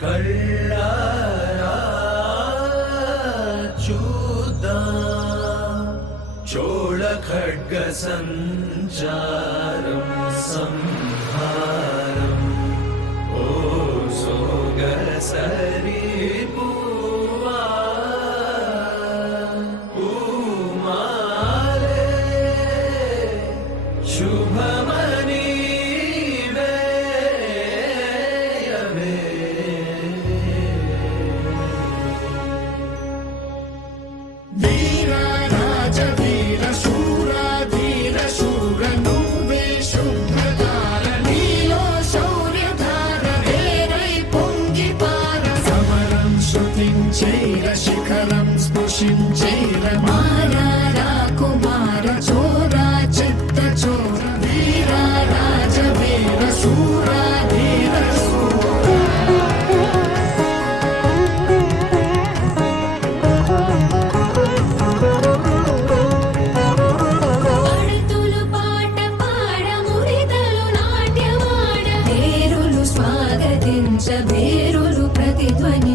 కళ్ళారా చూద్దాం చోళ ఖడ్గ సంచారం సంహారం ఓ సోగసరి పూవా పూమాలే శుభమని వేయవే వీర రాజ వీర శూర ధీర శూర నువ్వే శుభ్రధార నీలో శౌర్యధార వేరై పొంగి పార సమరం శృతించైర శిఖరం స్పృశించైర మారా రాకుమార చోర చిత్త చోర వీర రాజ వీర శూర ధీర శూర పడుతులు పాట పాడ మురితలు నాట్యమాడ వేరులు స్వాగతించ వేరులు ప్రతిధ్వని